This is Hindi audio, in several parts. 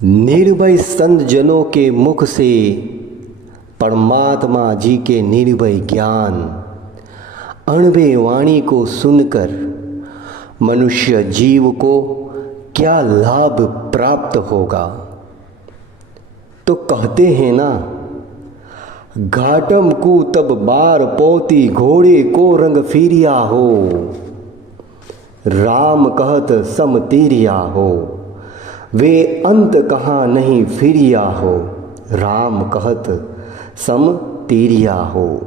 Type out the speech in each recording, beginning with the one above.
निर्भय संत जनों के मुख से परमात्मा जी के निर्भय ज्ञान अणभय वाणी को सुनकर मनुष्य जीव को क्या लाभ प्राप्त होगा। तो कहते हैं ना, घाटम को तब बार पोती घोड़े को रंग फिरिया हो, राम कहत सम तीरिया हो, वे अंत कहाँ नहीं फिरिया हो, राम कहत सम तीरिया हो।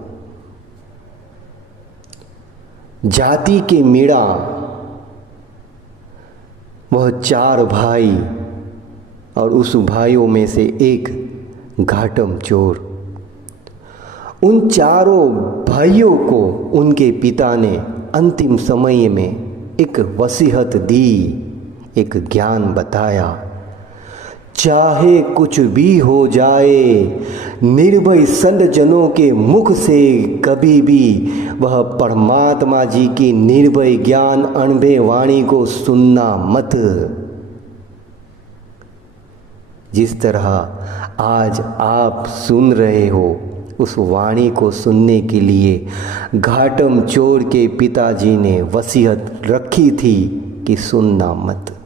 जाति के मेड़ा वह 4 भाई और उस भाइयों में से एक घाटम चोर। उन चारों भाइयों को उनके पिता ने अंतिम समय में एक वसीयत दी, एक ज्ञान बताया। चाहे कुछ भी हो जाए, निर्भय संत जनों के मुख से कभी भी वह परमात्मा जी की निर्भय ज्ञान अणभय वाणी को सुनना मत। जिस तरह आज आप सुन रहे हो, उस वाणी को सुनने के लिए घाटम चोर के पिताजी ने वसीयत रखी थी कि सुनना मत।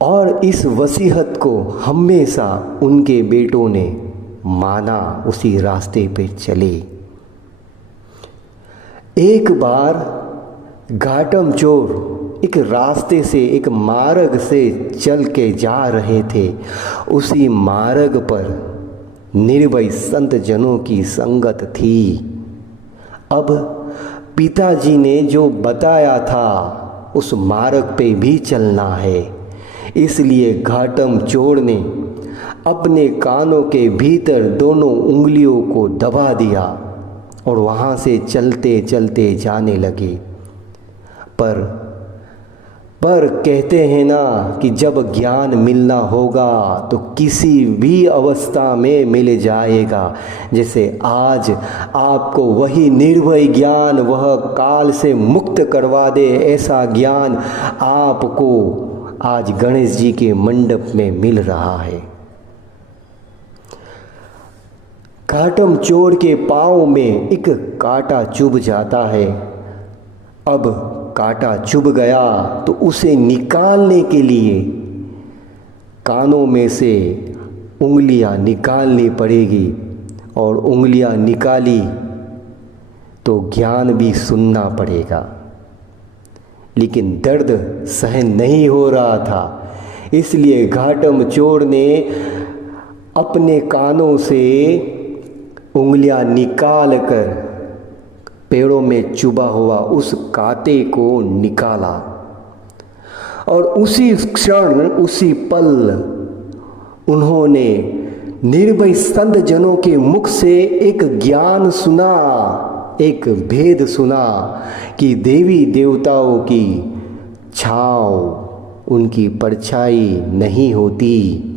और इस वसीयत को हमेशा उनके बेटों ने माना, उसी रास्ते पे चले। एक बार घाटम चोर एक रास्ते से, एक मार्ग से चल के जा रहे थे। उसी मार्ग पर निर्भय संत जनों की संगत थी। अब पिताजी ने जो बताया था उस मार्ग पे भी चलना है, इसलिए घाटम चोर ने अपने कानों के भीतर दोनों उंगलियों को दबा दिया और वहाँ से चलते चलते जाने लगे। पर कहते हैं ना कि जब ज्ञान मिलना होगा तो किसी भी अवस्था में मिल जाएगा। जैसे आज आपको वही निर्भय ज्ञान वह काल से मुक्त करवा दे, ऐसा ज्ञान आपको आज गणेश जी के मंडप में मिल रहा है। घाटम चोर के पांव में एक कांटा चुभ जाता है। अब कांटा चुभ गया तो उसे निकालने के लिए कानों में से उंगलियां निकालनी पड़ेगी, और उंगलियां निकाली तो ज्ञान भी सुनना पड़ेगा। लेकिन दर्द सहन नहीं हो रहा था, इसलिए घाटम चोर ने अपने कानों से उंगलियां निकाल कर पेड़ों में चुभा हुआ उस कांटे को निकाला, और उसी क्षण, उसी पल उन्होंने निर्भय संत जनों के मुख से एक ज्ञान सुना, एक भेद सुना कि देवी देवताओं की छांव उनकी परछाई नहीं होती।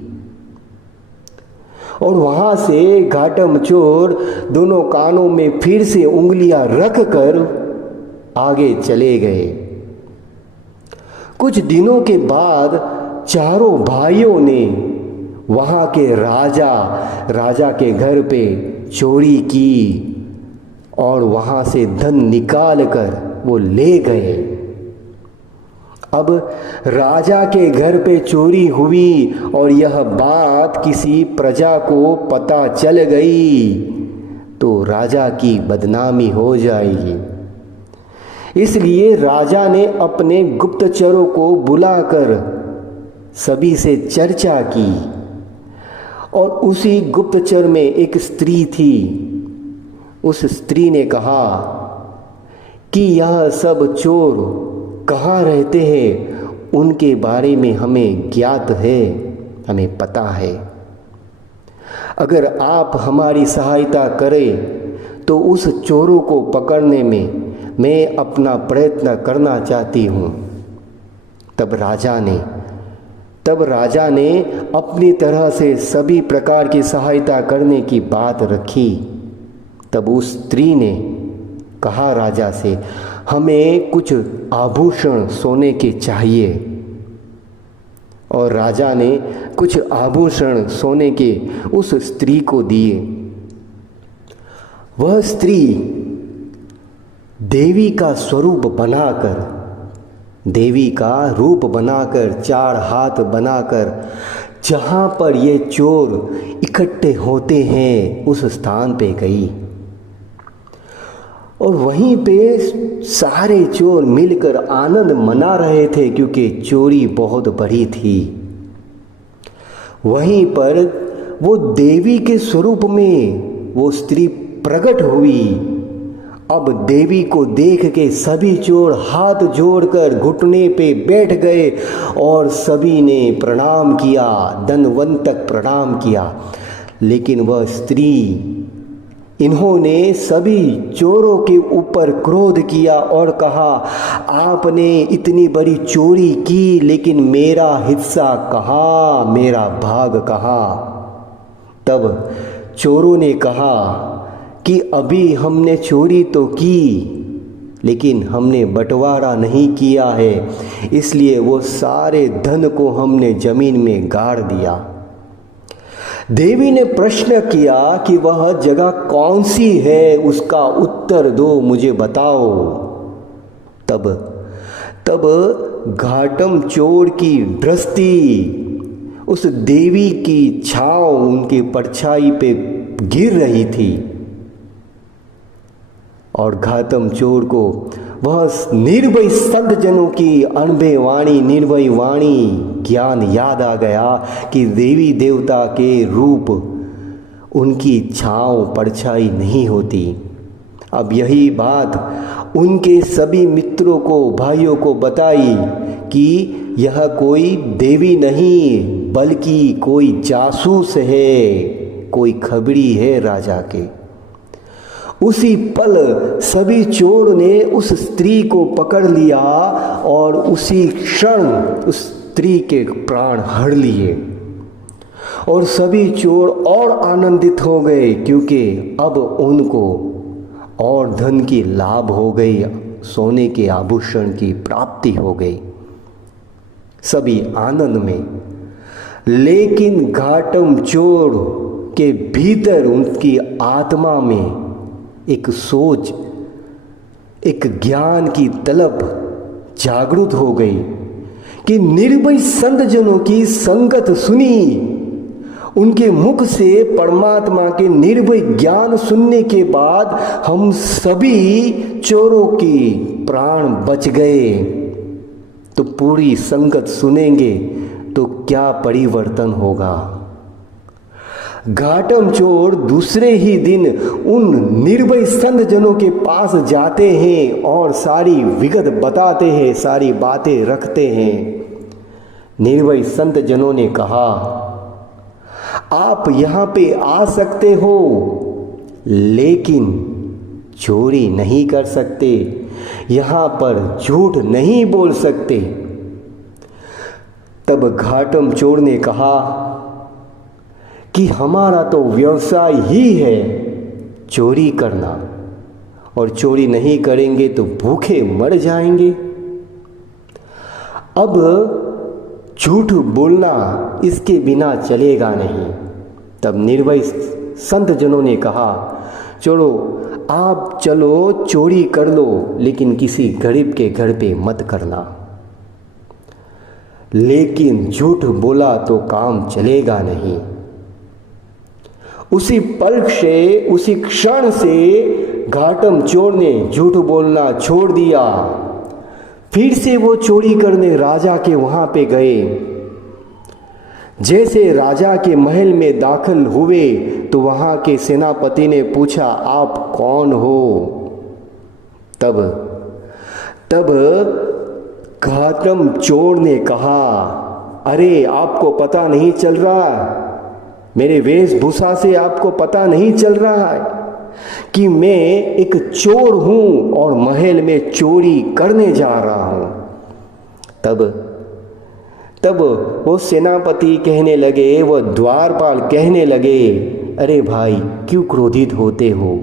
और वहाँ से घाटम चोर दोनों कानों में फिर से उंगलियां रख कर आगे चले गए। कुछ दिनों के बाद चारों भाइयों ने वहाँ के राजा के घर पे चोरी की और वहाँ से धन निकाल कर वो ले गए। अब राजा के घर पे चोरी हुई और यह बात किसी प्रजा को पता चल गई तो राजा की बदनामी हो जाएगी। इसलिए राजा ने अपने गुप्तचरों को बुलाकर सभी से चर्चा की, और उसी गुप्तचर में एक स्त्री थी। उस स्त्री ने कहा कि यह सब चोर कहाँ रहते हैं, उनके बारे में हमें ज्ञात है, हमें पता है। अगर आप हमारी सहायता करें तो उस चोरों को पकड़ने में मैं अपना प्रयत्न करना चाहती हूँ। तब राजा ने अपनी तरह से सभी प्रकार की सहायता करने की बात रखी। तब उस स्त्री ने कहा राजा से, हमें कुछ आभूषण सोने के चाहिए। और राजा ने कुछ आभूषण सोने के उस स्त्री को दिए। वह स्त्री देवी का स्वरूप बनाकर, देवी का रूप बनाकर, 4 हाथ बनाकर जहाँ पर ये चोर इकट्ठे होते हैं उस स्थान पे गई। और वहीं पे सारे चोर मिलकर आनंद मना रहे थे क्योंकि चोरी बहुत बड़ी थी। वहीं पर वो देवी के स्वरूप में वो स्त्री प्रकट हुई। अब देवी को देख के सभी चोर हाथ जोड़कर घुटने पे बैठ गए और सभी ने प्रणाम किया, दंडवत तक प्रणाम किया। लेकिन वह स्त्री, इन्होंने सभी चोरों के ऊपर क्रोध किया और कहा, आपने इतनी बड़ी चोरी की लेकिन मेरा हिस्सा कहाँ, मेरा भाग कहाँ। तब चोरों ने कहा कि अभी हमने चोरी तो की लेकिन हमने बंटवारा नहीं किया है, इसलिए वो सारे धन को हमने जमीन में गाड़ दिया। देवी ने प्रश्न किया कि वह जगह कौन सी है, उसका उत्तर दो, मुझे बताओ। तब घाटम चोर की दृष्टि उस देवी की छांव उनकी परछाई पे गिर रही थी और घातम चोर को वह निर्भय संत जनों की अनभय वाणी, निर्भय वाणी ज्ञान याद आ गया कि देवी देवता के रूप उनकी छांव परछाई नहीं होती। अब यही बात उनके सभी मित्रों को, भाइयों को बताई कि यह कोई देवी नहीं बल्कि कोई जासूस है, कोई खबरी है राजा के। उसी पल सभी चोर ने उस स्त्री को पकड़ लिया और उसी क्षण उस स्त्री के प्राण हर लिए और सभी चोर और आनंदित हो गए क्योंकि अब उनको और धन की लाभ हो गई, सोने के आभूषण की प्राप्ति हो गई, सभी आनंद में। लेकिन घाटम चोर के भीतर उनकी आत्मा में एक सोच, एक ज्ञान की तलब जागृत हो गई कि निर्भय संत जनों की संगत सुनी। उनके मुख से परमात्मा के निर्भय ज्ञान सुनने के बाद हम सभी चोरों की प्राण बच गए। तो पूरी संगत सुनेंगे तो क्या परिवर्तन होगा। घाटम चोर दूसरे ही दिन उन निर्भय संत जनों के पास जाते हैं और सारी विगत बताते हैं, सारी बातें रखते हैं। निर्भय संत जनों ने कहा, आप यहाँ पे आ सकते हो लेकिन चोरी नहीं कर सकते, यहाँ पर झूठ नहीं बोल सकते। तब घाटम चोर ने कहा कि हमारा तो व्यवसाय ही है चोरी करना और चोरी नहीं करेंगे तो भूखे मर जाएंगे। अब झूठ बोलना इसके बिना चलेगा नहीं। तब निर्भय संत जनों ने कहा, चलो आप चलो चोरी कर लो लेकिन किसी गरीब के घर पे मत करना। लेकिन झूठ बोला तो काम चलेगा नहीं। उसी पल से, उसी क्षण से घाटम चोर ने झूठ बोलना छोड़ दिया। फिर से वो चोरी करने राजा के वहां पे गए। जैसे राजा के महल में दाखिल हुए तो वहां के सेनापति ने पूछा, आप कौन हो। तब घाटम चोर ने कहा, अरे आपको पता नहीं चल रहा, मेरे वेशभूषा से आपको पता नहीं चल रहा है कि मैं एक चोर हूं और महल में चोरी करने जा रहा हूं। तब वो सेनापति कहने लगे, वो द्वारपाल कहने लगे, अरे भाई क्यों क्रोधित होते हो,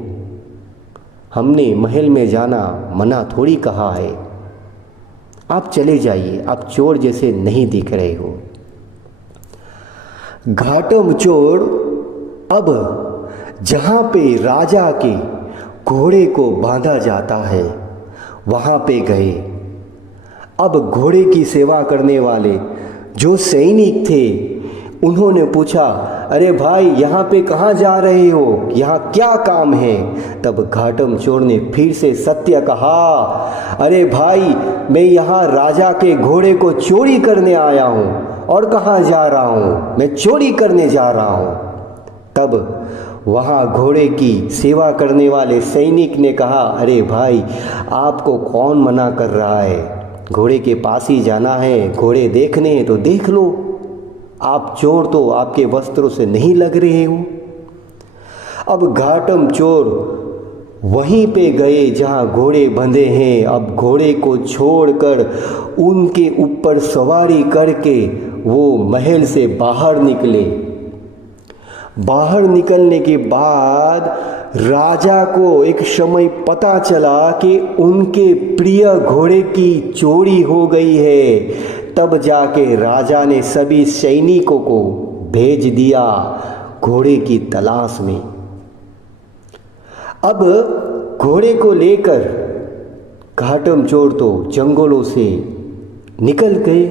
हमने महल में जाना मना थोड़ी कहा है, आप चले जाइए, आप चोर जैसे नहीं दिख रहे हो। घाटम चोर अब जहाँ पे राजा के घोड़े को बांधा जाता है वहाँ पे गए। अब घोड़े की सेवा करने वाले जो सैनिक थे उन्होंने पूछा, अरे भाई यहाँ पे कहाँ जा रहे हो, यहाँ क्या काम है? तब घाटम चोर ने फिर से सत्य कहा, अरे भाई मैं यहाँ राजा के घोड़े को चोरी करने आया हूँ। और कहाँ जा रहा हूँ? मैं चोरी करने जा रहा हूँ। तब वहाँ घोड़े की सेवा करने वाले सैनिक ने कहा, अरे भाई आपको कौन मना कर रहा है, घोड़े के पास ही जाना है, घोड़े देखने हैं तो देख लो, आप चोर तो आपके वस्त्रों से नहीं लग रहे हो। अब घाटम चोर वहीं पे गए जहाँ घोड़े बंधे हैं। अब घोड़े को छोड़कर उनके ऊपर सवारी करके वो महल से बाहर निकले। बाहर निकलने के बाद राजा को एक समय पता चला कि उनके प्रिय घोड़े की चोरी हो गई है। तब जाके राजा ने सभी सैनिकों को भेज दिया घोड़े की तलाश में। अब घोड़े को लेकर घाटम चोर तो जंगलों से निकल गए,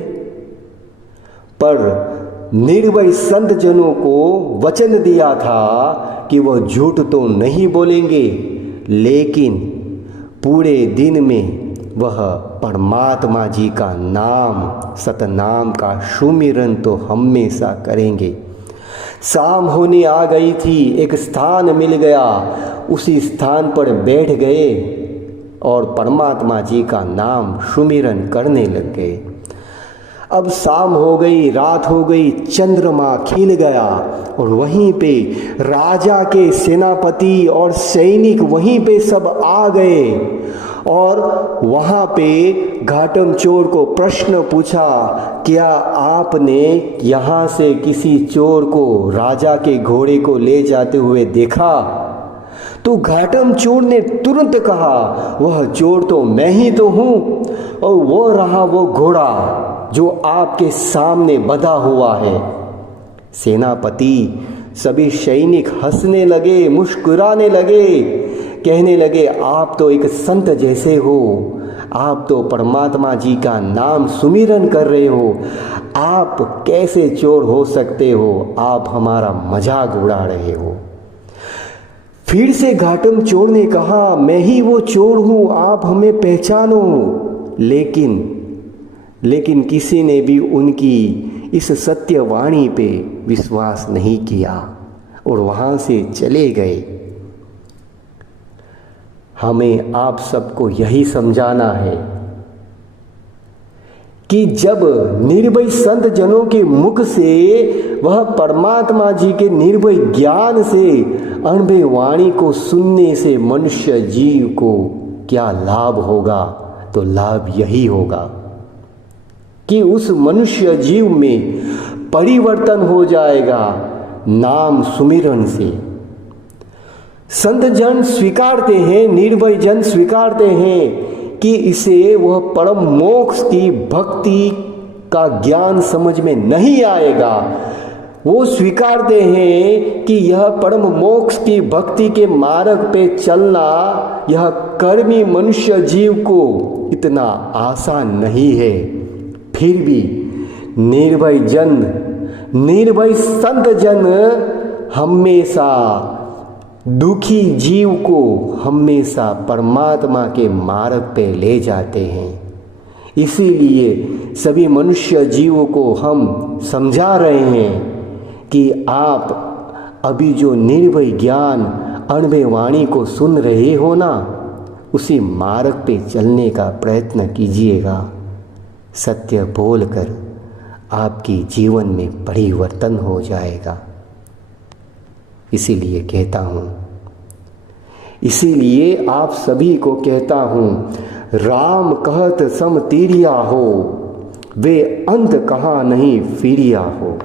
पर निर्भय संत जनों को वचन दिया था कि वह झूठ तो नहीं बोलेंगे, लेकिन पूरे दिन में वह परमात्मा जी का नाम, सतनाम का सुमिरन तो हमेशा करेंगे। शाम होने आ गई थी, एक स्थान मिल गया, उसी स्थान पर बैठ गए और परमात्मा जी का नाम सुमिरन करने लग गए। अब शाम हो गई, रात हो गई, चंद्रमा खिल गया और वहीं पे राजा के सेनापति और सैनिक वहीं पे सब आ गए और वहाँ पे घाटम चोर को प्रश्न पूछा, क्या आपने यहाँ से किसी चोर को, राजा के घोड़े को ले जाते हुए देखा? तो घाटम चोर ने तुरंत कहा, वह चोर तो मैं ही तो हूँ और वो रहा वो घोड़ा जो आपके सामने बंधा हुआ है। सेनापति, सभी सैनिक हंसने लगे, मुस्कुराने लगे, कहने लगे, आप तो एक संत जैसे हो, आप तो परमात्मा जी का नाम सुमिरन कर रहे हो, आप कैसे चोर हो सकते हो? आप हमारा मजाक उड़ा रहे हो। फिर से घाटम चोर ने कहा, मैं ही वो चोर हूँ, आप हमें पहचानो। लेकिन किसी ने भी उनकी इस सत्यवाणी पे विश्वास नहीं किया और वहाँ से चले गए। हमें आप सबको यही समझाना है कि जब निर्भय संत जनों के मुख से, वह परमात्मा जी के निर्भय ज्ञान से, अनुभव वाणी को सुनने से मनुष्य जीव को क्या लाभ होगा? तो लाभ यही होगा कि उस मनुष्य जीव में परिवर्तन हो जाएगा नाम सुमिरन से। संत जन स्वीकारते हैं, निर्भय जन स्वीकारते हैं कि इसे वह परम मोक्ष की भक्ति का ज्ञान समझ में नहीं आएगा। वो स्वीकारते हैं कि यह परम मोक्ष की भक्ति के मार्ग पे चलना, यह कर्मी मनुष्य जीव को इतना आसान नहीं है। फिर भी निर्भय जन, निर्भय संत जन हमेशा दुखी जीव को हमेशा परमात्मा के मार्ग पे ले जाते हैं। इसीलिए सभी मनुष्य जीवों को हम समझा रहे हैं कि आप अभी जो निर्भय ज्ञान अनुभव वाणी को सुन रहे हो ना, उसी मार्ग पे चलने का प्रयत्न कीजिएगा। सत्य बोलकर आपकी जीवन में परिवर्तन हो जाएगा। इसीलिए कहता हूँ, इसीलिए आप सभी को कहता हूँ, राम कहत सम तीरिया हो, वे अंत कहाँ नहीं फिरिया हो।